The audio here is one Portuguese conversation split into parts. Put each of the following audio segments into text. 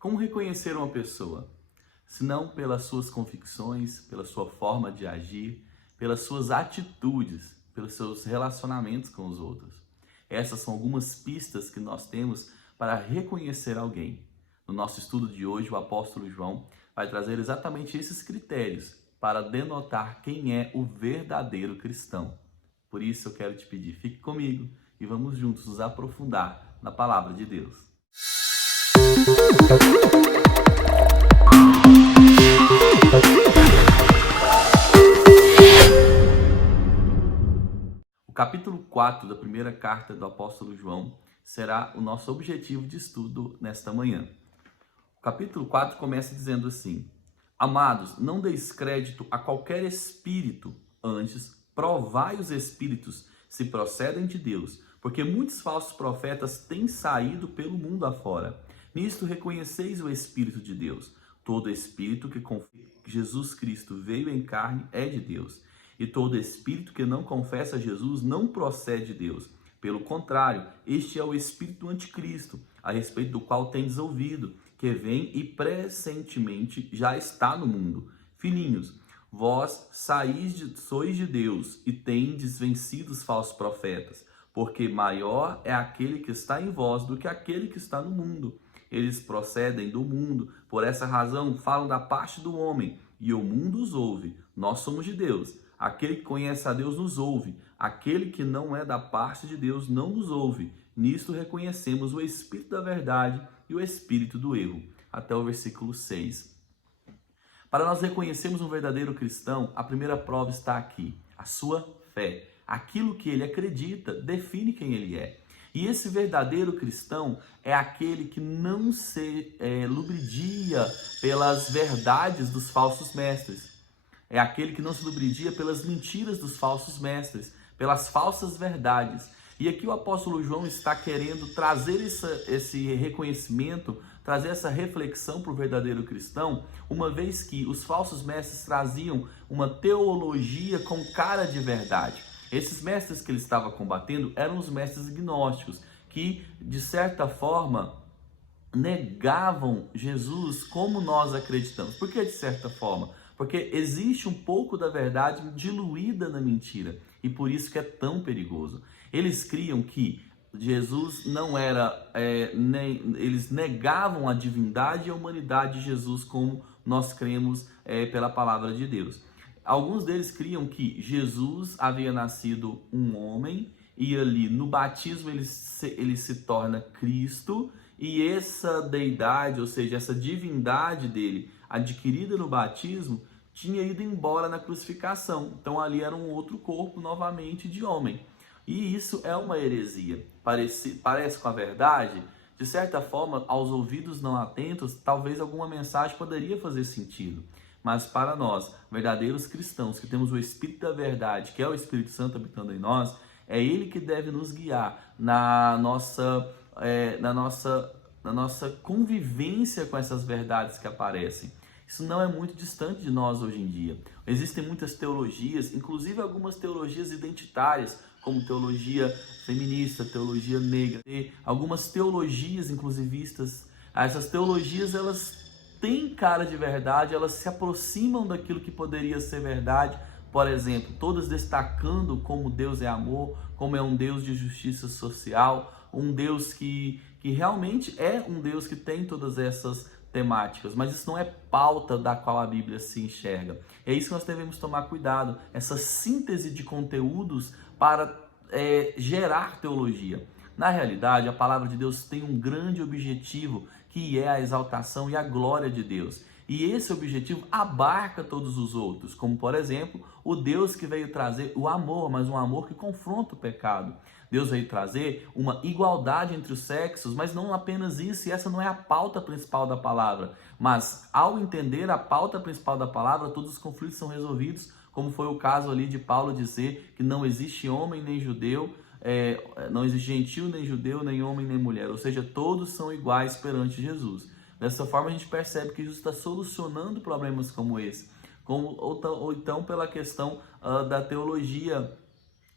Como reconhecer uma pessoa? Se não pelas suas convicções, pela sua forma de agir, pelas suas atitudes, pelos seus relacionamentos com os outros. Essas são algumas pistas que nós temos para reconhecer alguém. No nosso estudo de hoje, o apóstolo João vai trazer exatamente esses critérios para denotar quem é o verdadeiro cristão. Por isso eu quero te pedir, fique comigo e vamos juntos nos aprofundar na palavra de Deus. O capítulo 4 da primeira carta do apóstolo João será o nosso objetivo de estudo nesta manhã. O capítulo 4 começa dizendo assim: Amados, não deis crédito a qualquer espírito, antes provai os espíritos se procedem de Deus, porque muitos falsos profetas têm saído pelo mundo afora. Nisto reconheceis o Espírito de Deus. Todo espírito que confessa que Jesus Cristo veio em carne é de Deus. E todo espírito que não confessa Jesus não procede de Deus. Pelo contrário, este é o espírito do anticristo, a respeito do qual tendes ouvido, que vem e pressentemente já está no mundo. Filhinhos, vós sois de Deus e tendes vencido os falsos profetas, porque maior é aquele que está em vós do que aquele que está no mundo. Eles procedem do mundo, por essa razão falam da parte do homem, e o mundo os ouve. Nós somos de Deus. Aquele que conhece a Deus nos ouve. Aquele que não é da parte de Deus não nos ouve. Nisto reconhecemos o espírito da verdade e o espírito do erro. Até o versículo 6. Para nós reconhecermos um verdadeiro cristão, a primeira prova está aqui, a sua fé. Aquilo que ele acredita define quem ele é. E esse verdadeiro cristão é aquele que não se lubridia pelas verdades dos falsos mestres. É aquele que não se lubridia pelas mentiras dos falsos mestres, pelas falsas verdades. E aqui o apóstolo João está querendo trazer esse reconhecimento, trazer essa reflexão para o verdadeiro cristão, uma vez que os falsos mestres traziam uma teologia com cara de verdade. Esses mestres que ele estava combatendo eram os mestres gnósticos, que, de certa forma, negavam Jesus como nós acreditamos. Por que de certa forma? Porque existe um pouco da verdade diluída na mentira, e por isso que é tão perigoso. Eles criam que Jesus não era, eles negavam a divindade e a humanidade de Jesus como nós cremos pela palavra de Deus. Alguns deles criam que Jesus havia nascido um homem e ali no batismo ele se torna Cristo, e essa deidade, ou seja, essa divindade dele adquirida no batismo, tinha ido embora na crucificação. Então ali era um outro corpo novamente de homem. E isso é uma heresia. Parece com a verdade? De certa forma, aos ouvidos não atentos, talvez alguma mensagem poderia fazer sentido. Mas para nós, verdadeiros cristãos, que temos o Espírito da verdade, que é o Espírito Santo habitando em nós, é Ele que deve nos guiar na nossa convivência com essas verdades que aparecem. Isso não é muito distante de nós hoje em dia. Existem muitas teologias, inclusive algumas teologias identitárias, como teologia feminista, teologia negra, e algumas teologias inclusivistas. Essas teologias, elas têm cara de verdade, elas se aproximam daquilo que poderia ser verdade. Por exemplo, todas destacando como Deus é amor, como é um Deus de justiça social, um Deus que realmente é um Deus que tem todas essas temáticas, mas isso não é pauta da qual a Bíblia se enxerga. É isso que nós devemos tomar cuidado, essa síntese de conteúdos para gerar teologia. Na realidade, a palavra de Deus tem um grande objetivo, que é a exaltação e a glória de Deus. E esse objetivo abarca todos os outros, como, por exemplo, o Deus que veio trazer o amor, mas um amor que confronta o pecado. Deus veio trazer uma igualdade entre os sexos, mas não apenas isso, e essa não é a pauta principal da palavra. Mas, ao entender a pauta principal da palavra, todos os conflitos são resolvidos, como foi o caso ali de Paulo dizer que não existe homem nem judeu, não existe gentil nem judeu, nem homem nem mulher, ou seja, todos são iguais perante Jesus. Dessa forma a gente percebe que Jesus está solucionando problemas como esse, ou então pela questão da teologia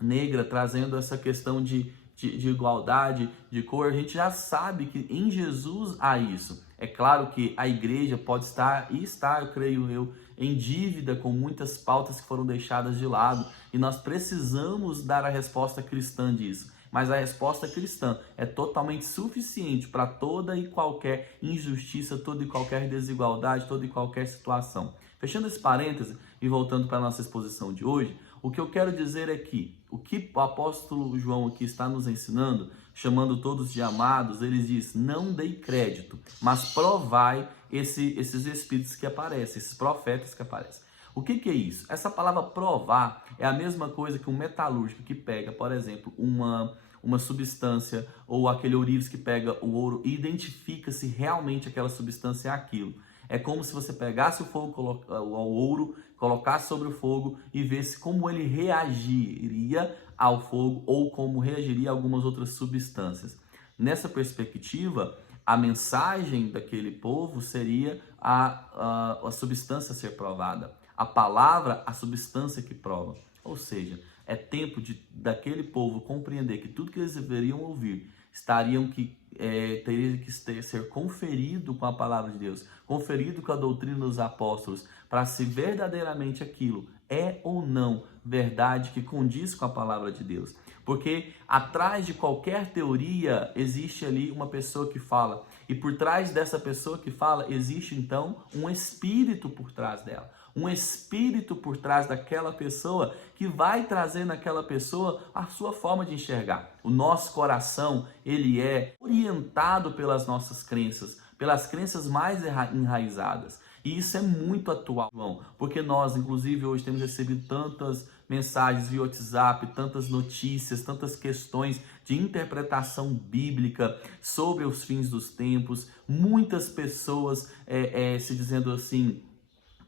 negra, trazendo essa questão de igualdade, de cor. A gente já sabe que em Jesus há isso. É claro que a igreja pode estar, e está, eu creio eu, em dívida com muitas pautas que foram deixadas de lado, e nós precisamos dar a resposta cristã disso. Mas a resposta cristã é totalmente suficiente para toda e qualquer injustiça, toda e qualquer desigualdade, toda e qualquer situação. Fechando esse parêntese e voltando para a nossa exposição de hoje, o que eu quero dizer é que o que o apóstolo João aqui está nos ensinando, chamando todos de amados, ele diz: não dei crédito, mas provai esses espíritos que aparecem, esses profetas que aparecem. O que é isso? Essa palavra provar é a mesma coisa que um metalúrgico que pega, por exemplo, uma substância, ou aquele ourives que pega o ouro e identifica se realmente aquela substância é aquilo. É como se você pegasse o ouro, colocasse sobre o fogo e visse como ele reagiria ao fogo ou como reagiria a algumas outras substâncias. Nessa perspectiva, a mensagem daquele povo seria a substância a ser provada. A palavra, a substância que prova. Ou seja, é tempo daquele povo compreender que tudo que eles deveriam ouvir teria que ser conferido com a palavra de Deus, conferido com a doutrina dos apóstolos, para se verdadeiramente aquilo é ou não verdade que condiz com a palavra de Deus. Porque atrás de qualquer teoria existe ali uma pessoa que fala, e por trás dessa pessoa que fala existe então um espírito por trás dela. Um espírito por trás daquela pessoa que vai trazer naquela pessoa a sua forma de enxergar. O nosso coração, ele é orientado pelas nossas crenças, pelas crenças mais enraizadas. E isso é muito atual, João, porque nós, inclusive, hoje temos recebido tantas mensagens via WhatsApp, tantas notícias, tantas questões de interpretação bíblica sobre os fins dos tempos, muitas pessoas se dizendo assim,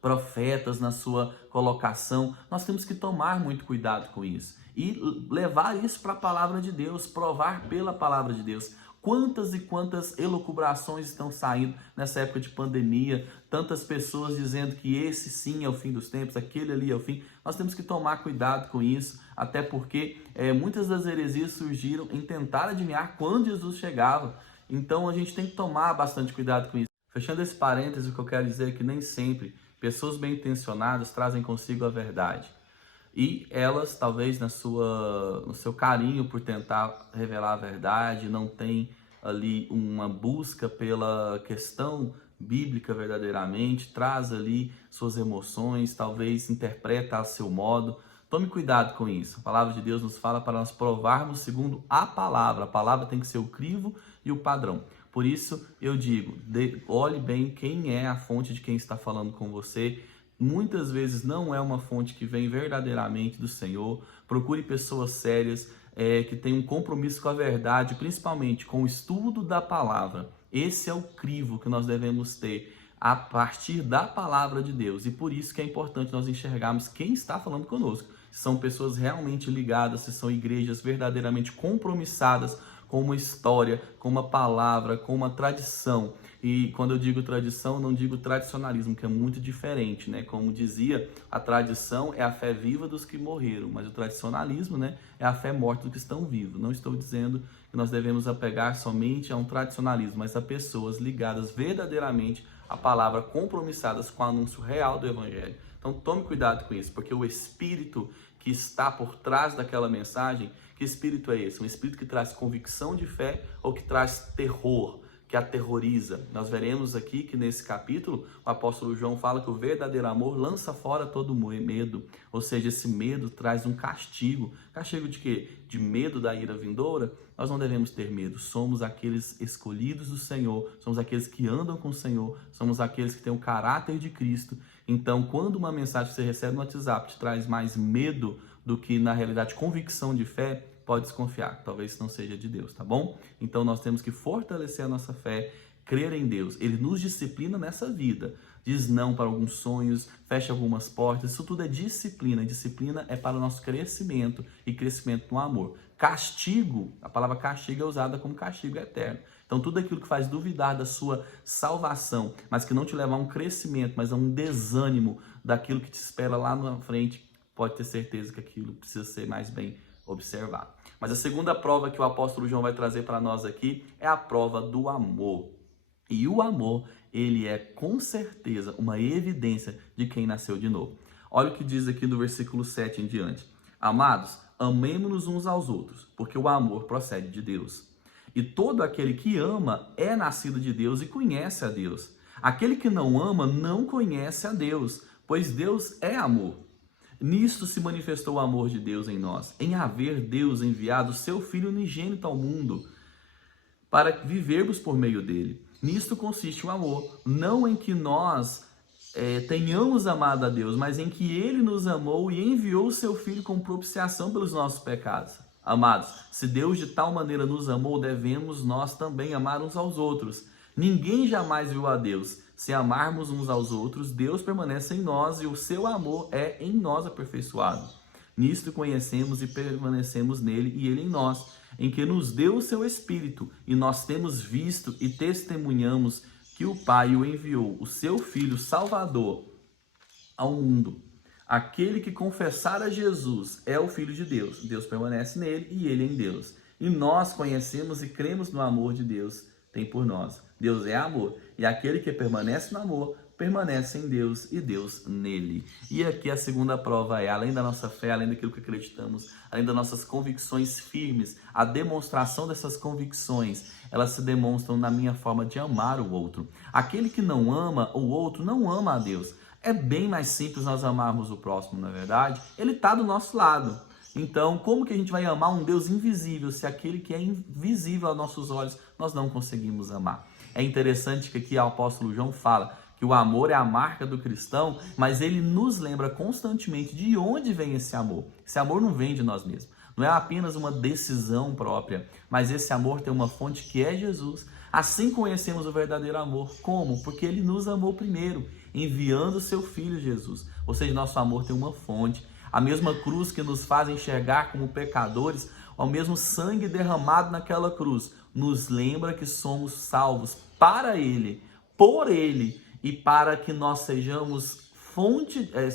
profetas na sua colocação. Nós temos que tomar muito cuidado com isso e levar isso para a palavra de Deus, provar pela palavra de Deus. Quantas e quantas elucubrações estão saindo nessa época de pandemia, tantas pessoas dizendo que esse sim é o fim dos tempos, aquele ali é o fim. Nós temos que tomar cuidado com isso, até porque muitas das heresias surgiram em tentar adivinhar quando Jesus chegava. Então a gente tem que tomar bastante cuidado com isso. Fechando esse parêntese, o que eu quero dizer é que nem sempre pessoas bem intencionadas trazem consigo a verdade. E elas, talvez no seu carinho por tentar revelar a verdade, não tem ali uma busca pela questão bíblica verdadeiramente, traz ali suas emoções, talvez interpreta a seu modo. Tome cuidado com isso. A palavra de Deus nos fala para nós provarmos segundo a palavra. A palavra tem que ser o crivo e o padrão. Por isso eu digo, olhe bem quem é a fonte de quem está falando com você. Muitas vezes não é uma fonte que vem verdadeiramente do Senhor. Procure pessoas sérias que tenham um compromisso com a verdade, principalmente com o estudo da palavra. Esse é o crivo que nós devemos ter a partir da palavra de Deus. E por isso que é importante nós enxergarmos quem está falando conosco. Se são pessoas realmente ligadas, se são igrejas verdadeiramente compromissadas com uma história, com uma palavra, com uma tradição. E quando eu digo tradição, não digo tradicionalismo, que é muito diferente, né? Como dizia, a tradição é a fé viva dos que morreram, mas o tradicionalismo, né, é a fé morta dos que estão vivos. Não estou dizendo que nós devemos apegar somente a um tradicionalismo, mas a pessoas ligadas verdadeiramente à palavra, compromissadas com o anúncio real do Evangelho. Então tome cuidado com isso, porque o espírito que está por trás daquela mensagem, que espírito é esse? Um espírito que traz convicção de fé ou que traz terror, que aterroriza? Nós veremos aqui que nesse capítulo o apóstolo João fala que o verdadeiro amor lança fora todo medo, ou seja, esse medo traz um castigo. Castigo de quê? De medo da ira vindoura? Nós não devemos ter medo, somos aqueles escolhidos do Senhor, somos aqueles que andam com o Senhor, somos aqueles que têm o caráter de Cristo. Então, quando uma mensagem que você recebe no WhatsApp te traz mais medo do que, na realidade, convicção de fé, pode desconfiar, talvez não seja de Deus, tá bom? Então, nós temos que fortalecer a nossa fé, crer em Deus. Ele nos disciplina nessa vida, diz não para alguns sonhos, fecha algumas portas, isso tudo é disciplina. Disciplina é para o nosso crescimento e crescimento no amor. Castigo, a palavra castigo é usada como castigo eterno. Então, tudo aquilo que faz duvidar da sua salvação, mas que não te leva a um crescimento, mas a um desânimo daquilo que te espera lá na frente, pode ter certeza que aquilo precisa ser mais bem observado. Mas a segunda prova que o apóstolo João vai trazer para nós aqui é a prova do amor. E o amor, ele é com certeza uma evidência de quem nasceu de novo. Olha o que diz aqui no versículo 7 em diante. Amados, amemo-nos uns aos outros, porque o amor procede de Deus. E todo aquele que ama é nascido de Deus e conhece a Deus. Aquele que não ama não conhece a Deus, pois Deus é amor. Nisto se manifestou o amor de Deus em nós, em haver Deus enviado o seu Filho unigênito ao mundo, para vivermos por meio dele. Nisto consiste o amor, não em que nós tenhamos amado a Deus, mas em que ele nos amou e enviou o seu Filho como propiciação pelos nossos pecados. Amados, se Deus de tal maneira nos amou, devemos nós também amar uns aos outros. Ninguém jamais viu a Deus. Se amarmos uns aos outros, Deus permanece em nós e o seu amor é em nós aperfeiçoado. Nisto conhecemos e permanecemos nele e ele em nós, em que nos deu o seu Espírito, e nós temos visto e testemunhamos que o Pai o enviou, o seu Filho Salvador, ao mundo. Aquele que confessar a Jesus é o Filho de Deus. Deus permanece nele e ele em Deus. E nós conhecemos e cremos no amor de Deus tem por nós. Deus é amor, e aquele que permanece no amor, permanece em Deus e Deus nele. E aqui a segunda prova é, além da nossa fé, além daquilo que acreditamos, além das nossas convicções firmes, a demonstração dessas convicções, elas se demonstram na minha forma de amar o outro. Aquele que não ama o outro, não ama a Deus. É bem mais simples nós amarmos o próximo, na verdade. Ele está do nosso lado. Então, como que a gente vai amar um Deus invisível se aquele que é invisível aos nossos olhos nós não conseguimos amar? É interessante que aqui o apóstolo João fala que o amor é a marca do cristão, mas ele nos lembra constantemente de onde vem esse amor. Esse amor não vem de nós mesmos, não é apenas uma decisão própria, mas esse amor tem uma fonte que é Jesus. Assim conhecemos o verdadeiro amor. Como? Porque ele nos amou primeiro, enviando o seu Filho Jesus. Ou seja, nosso amor tem uma fonte. A mesma cruz que nos faz enxergar como pecadores, o mesmo sangue derramado naquela cruz, nos lembra que somos salvos para Ele, por Ele, e para que nós sejamos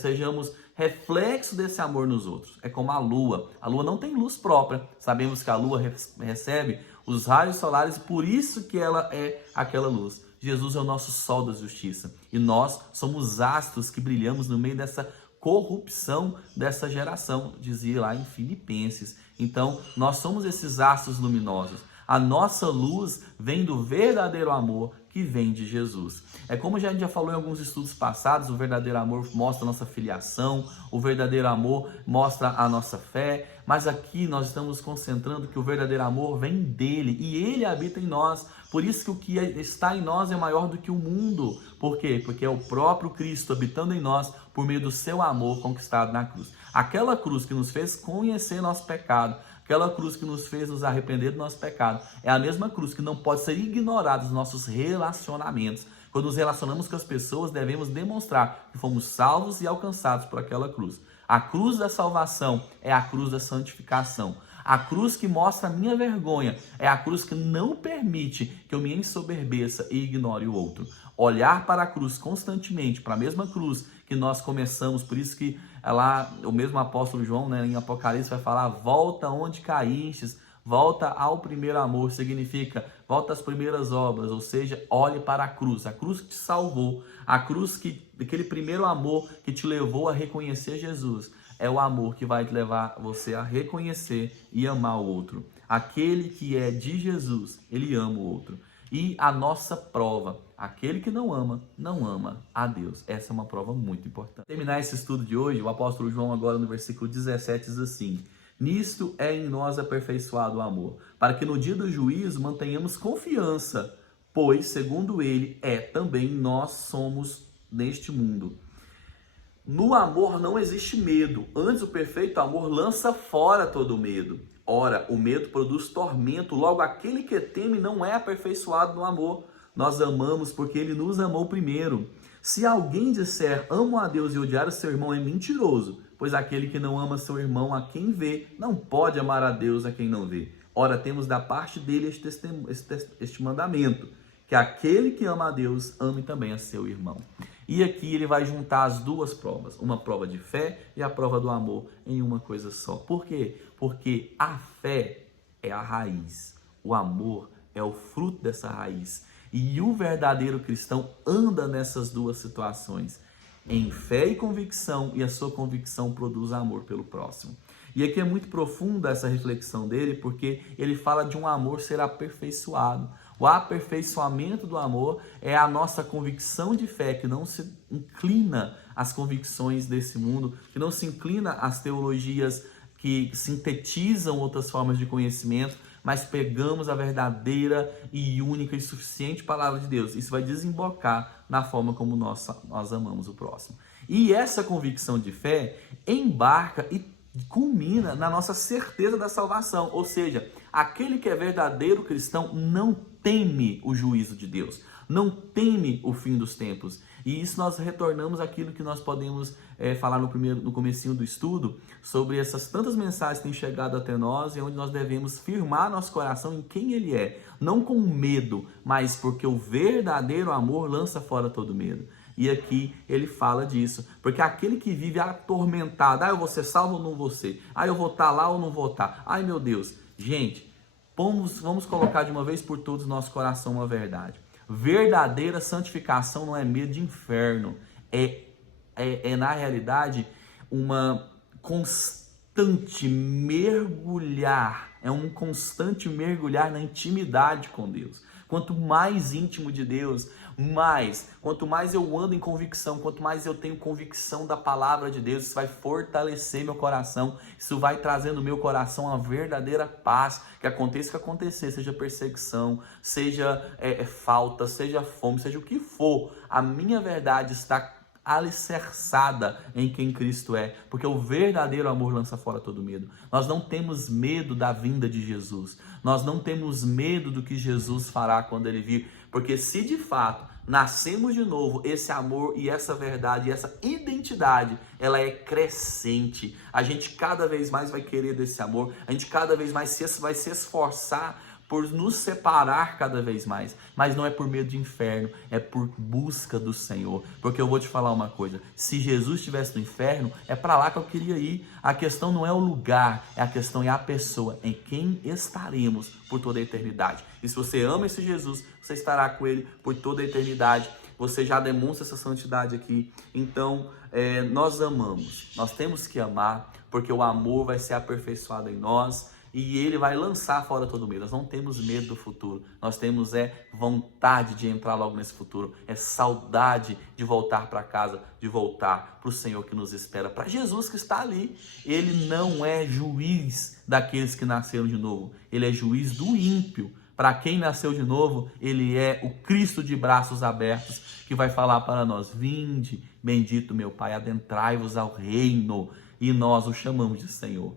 sejamos reflexo desse amor nos outros. É como a lua. A lua não tem luz própria. Sabemos que a lua recebe os raios solares e por isso que ela é aquela luz. Jesus é o nosso sol da justiça. E nós somos astros que brilhamos no meio dessa corrupção dessa geração, dizia lá em Filipenses. Então, nós somos esses astros luminosos. A nossa luz vem do verdadeiro amor que vem de Jesus. É como a gente já falou em alguns estudos passados, o verdadeiro amor mostra a nossa filiação, o verdadeiro amor mostra a nossa fé, mas aqui nós estamos concentrando que o verdadeiro amor vem dele e ele habita em nós. Por isso que o que está em nós é maior do que o mundo. Por quê? Porque é o próprio Cristo habitando em nós por meio do seu amor conquistado na cruz. Aquela cruz que nos fez conhecer nosso pecado, aquela cruz que nos fez nos arrepender do nosso pecado, é a mesma cruz que não pode ser ignorada nos nossos relacionamentos. Quando nos relacionamos com as pessoas, devemos demonstrar que fomos salvos e alcançados por aquela cruz. A cruz da salvação é a cruz da santificação. A cruz que mostra a minha vergonha é a cruz que não permite que eu me ensoberbeça e ignore o outro. Olhar para a cruz constantemente, para a mesma cruz que nós começamos, por isso que lá o mesmo apóstolo João, em Apocalipse, vai falar: volta onde caístes, volta ao primeiro amor, significa volta às primeiras obras, ou seja, olhe para a cruz que te salvou, a cruz aquele primeiro amor que te levou a reconhecer Jesus. É o amor que vai te levar você a reconhecer e amar o outro. Aquele que é de Jesus, ele ama o outro. E a nossa prova, aquele que não ama a Deus. Essa é uma prova muito importante. Para terminar esse estudo de hoje, o apóstolo João agora no versículo 17 diz assim: nisto é em nós aperfeiçoado o amor, para que no dia do juízo mantenhamos confiança, pois, segundo ele, também nós somos neste mundo. No amor não existe medo, antes o perfeito amor lança fora todo medo. Ora, o medo produz tormento, logo aquele que teme não é aperfeiçoado no amor. Nós amamos porque ele nos amou primeiro. Se alguém disser amo a Deus e odiar o seu irmão, é mentiroso, pois aquele que não ama seu irmão a quem vê, não pode amar a Deus a quem não vê. Ora, temos da parte dele este mandamento, que aquele que ama a Deus, ame também a seu irmão. E aqui ele vai juntar as duas provas, uma prova de fé e a prova do amor em uma coisa só. Por quê? Porque a fé é a raiz, o amor é o fruto dessa raiz. E o verdadeiro cristão anda nessas duas situações, em fé e convicção, e a sua convicção produz amor pelo próximo. E aqui é muito profunda essa reflexão dele, porque ele fala de um amor ser aperfeiçoado. O aperfeiçoamento do amor é a nossa convicção de fé, que não se inclina às convicções desse mundo, que não se inclina às teologias que sintetizam outras formas de conhecimento, mas pegamos a verdadeira e única e suficiente palavra de Deus. Isso vai desembocar na forma como nós amamos o próximo. E essa convicção de fé embarca e culmina na nossa certeza da salvação. Ou seja, aquele que é verdadeiro cristão não teme o juízo de Deus, não teme o fim dos tempos. E isso nós retornamos àquilo que nós podemos falar no comecinho do estudo, sobre essas tantas mensagens que têm chegado até nós e onde nós devemos firmar nosso coração em quem Ele é. Não com medo, mas porque o verdadeiro amor lança fora todo medo. E aqui ele fala disso, porque aquele que vive atormentado, eu vou ser salvo ou não vou ser? Eu vou estar lá ou não vou estar? Ai meu Deus, gente, vamos colocar de uma vez por todas no nosso coração uma verdade. Verdadeira santificação não é medo de inferno, é na realidade uma constante mergulhar, um constante mergulhar na intimidade com Deus. Quanto mais íntimo de Deus, quanto mais eu ando em convicção, quanto mais eu tenho convicção da palavra de Deus, isso vai fortalecer meu coração, isso vai trazer no meu coração a verdadeira paz, que aconteça o que acontecer, seja perseguição, seja falta, seja fome, seja o que for, a minha verdade está alicerçada em quem Cristo é, porque o verdadeiro amor lança fora todo medo. Nós não temos medo da vinda de Jesus, nós não temos medo do que Jesus fará quando Ele vir, porque se de fato nascemos de novo, esse amor e essa verdade e essa identidade, ela é crescente. A gente cada vez mais vai querer desse amor, a gente cada vez mais vai se esforçar por nos separar cada vez mais, mas não é por medo de inferno, é por busca do Senhor, porque eu vou te falar uma coisa, se Jesus estivesse no inferno, é para lá que eu queria ir. A questão não é o lugar, a questão é a pessoa, em quem estaremos por toda a eternidade. E se você ama esse Jesus, você estará com Ele por toda a eternidade. Você já demonstra essa santidade aqui. Então, nós amamos, nós temos que amar, porque o amor vai ser aperfeiçoado em nós, e Ele vai lançar fora todo medo. Nós não temos medo do futuro. Nós temos vontade de entrar logo nesse futuro. É saudade de voltar para casa, de voltar para o Senhor que nos espera, para Jesus que está ali. Ele não é juiz daqueles que nasceram de novo. Ele é juiz do ímpio. Para quem nasceu de novo, Ele é o Cristo de braços abertos, que vai falar para nós: vinde, bendito meu Pai, adentrai-vos ao reino. E nós o chamamos de Senhor.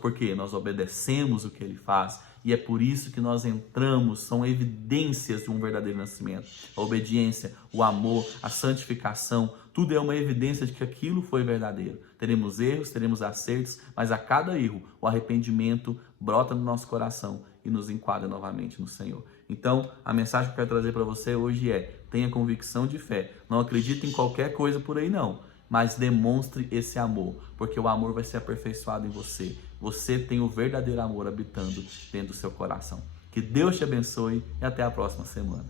Porque nós obedecemos o que Ele faz, e é por isso que nós entramos, são evidências de um verdadeiro nascimento. A obediência, o amor, a santificação, tudo é uma evidência de que aquilo foi verdadeiro. Teremos erros, teremos acertos, mas a cada erro, o arrependimento brota no nosso coração e nos enquadra novamente no Senhor. Então, a mensagem que eu quero trazer para você hoje tenha convicção de fé. Não acredite em qualquer coisa por aí não, mas demonstre esse amor, porque o amor vai ser aperfeiçoado em você. Você tem o verdadeiro amor habitando dentro do seu coração. Que Deus te abençoe e até a próxima semana.